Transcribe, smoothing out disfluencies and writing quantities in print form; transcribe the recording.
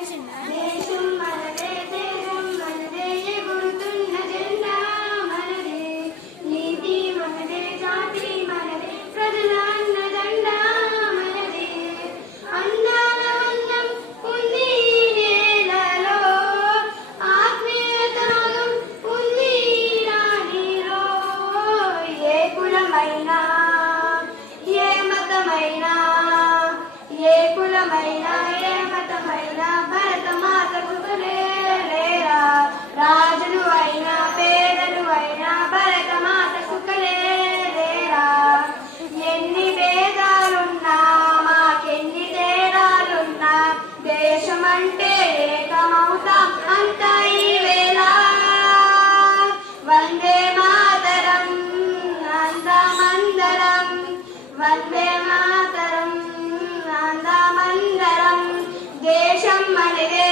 దేశం మనదే దేశం మనదే ఎగురుతున్న జెండా మనదే నీతి మనదే జాతి మనదే ప్రజల అన్నదండ మనదే అందాల అందం ఉంది నేలలో ఆత్మీయతనం ఉంది రాణిలో ఏ కులమైనా ఏ మతమైనా ఏ కులమైనా ఏ మతమైనా భరత మాతకు లేరా రాజులు అయినా పేదలు అయినా భరత మాతకు లేరా ఎన్ని భేదాలున్నా మాకెన్ని తేడాలున్నా దేశమంటే ఏకమవుతాం అంతా ఈ వేళ వందే మాతరం అందమందరం వందే మాతరం అందమందరం దేశం మనదే